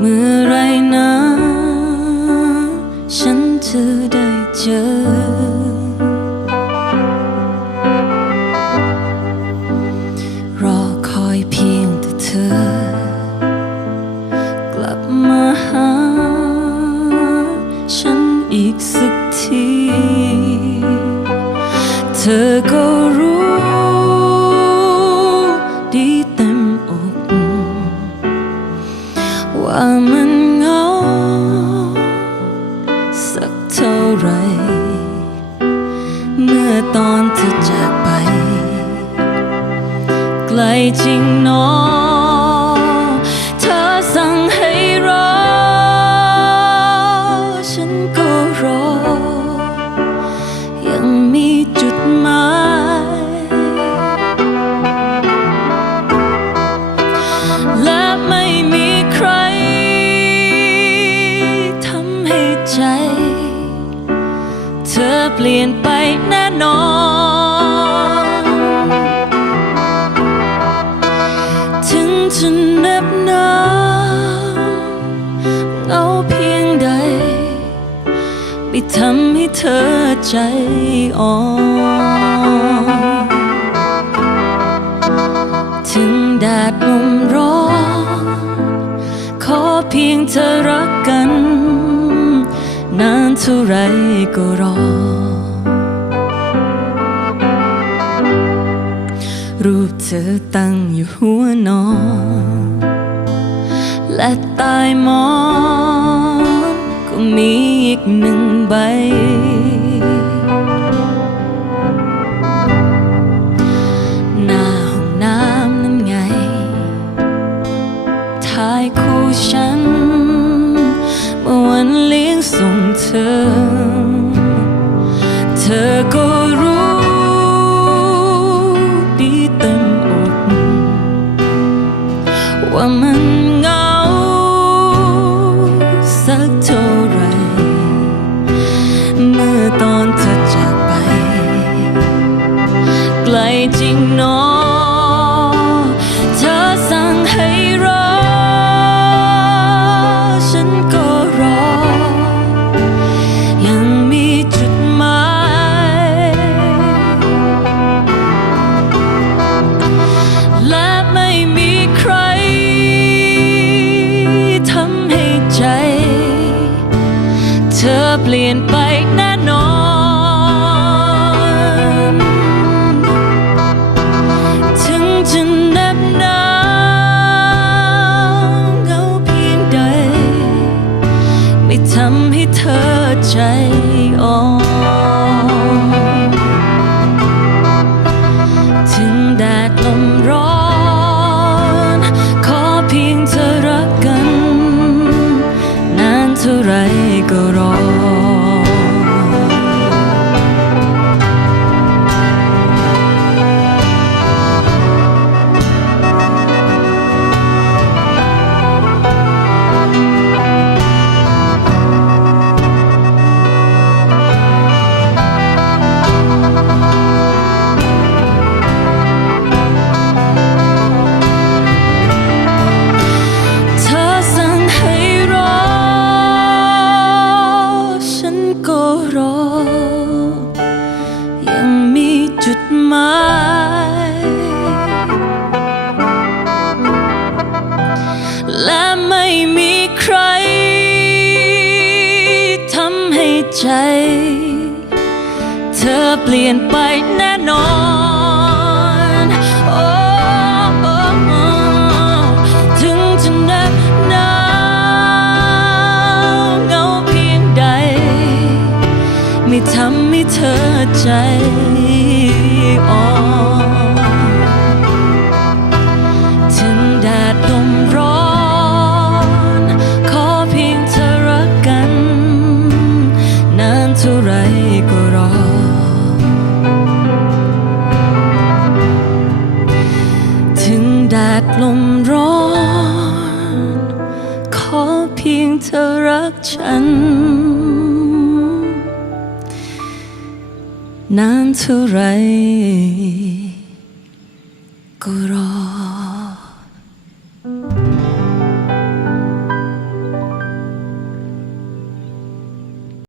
เมื่อไรนะ ฉันจะได้เจอ รอคอยเพียงแต่เธอ กลับมาหา ฉันอีกสักที เธอก็ มันเหงาสักเท่าไร เมื่อตอนเธอจากไป ไกลจริงหนอ เปลี่ยนไปแน่นอน ถึงจะเน็บหนาวเหงาเพียงใด ไปทำให้เธอใจอ่อนถึงแดดลมร้อน ขอเพียงเธอรักกัน นานเท่าไรก็รอ รูปเธอตั้งอยู่หัวนอน และใตายหมอนก็มีอีกหนึ่งใบ ส่งเธอ เธอก็รู้ดีเต็มอกว่ามันเหงาสักเท่าไรเมื่อตอนเธอจากไป ไกลจริงหนอำให้เธอใจอ่อน หมายและไม่มีใครทำให้ใจ เธอเปลี่ยนไปแน่นอน ก็รอ ถึงแดดลมร้อน ขอเพียงเธอรักฉัน นานเท่าไร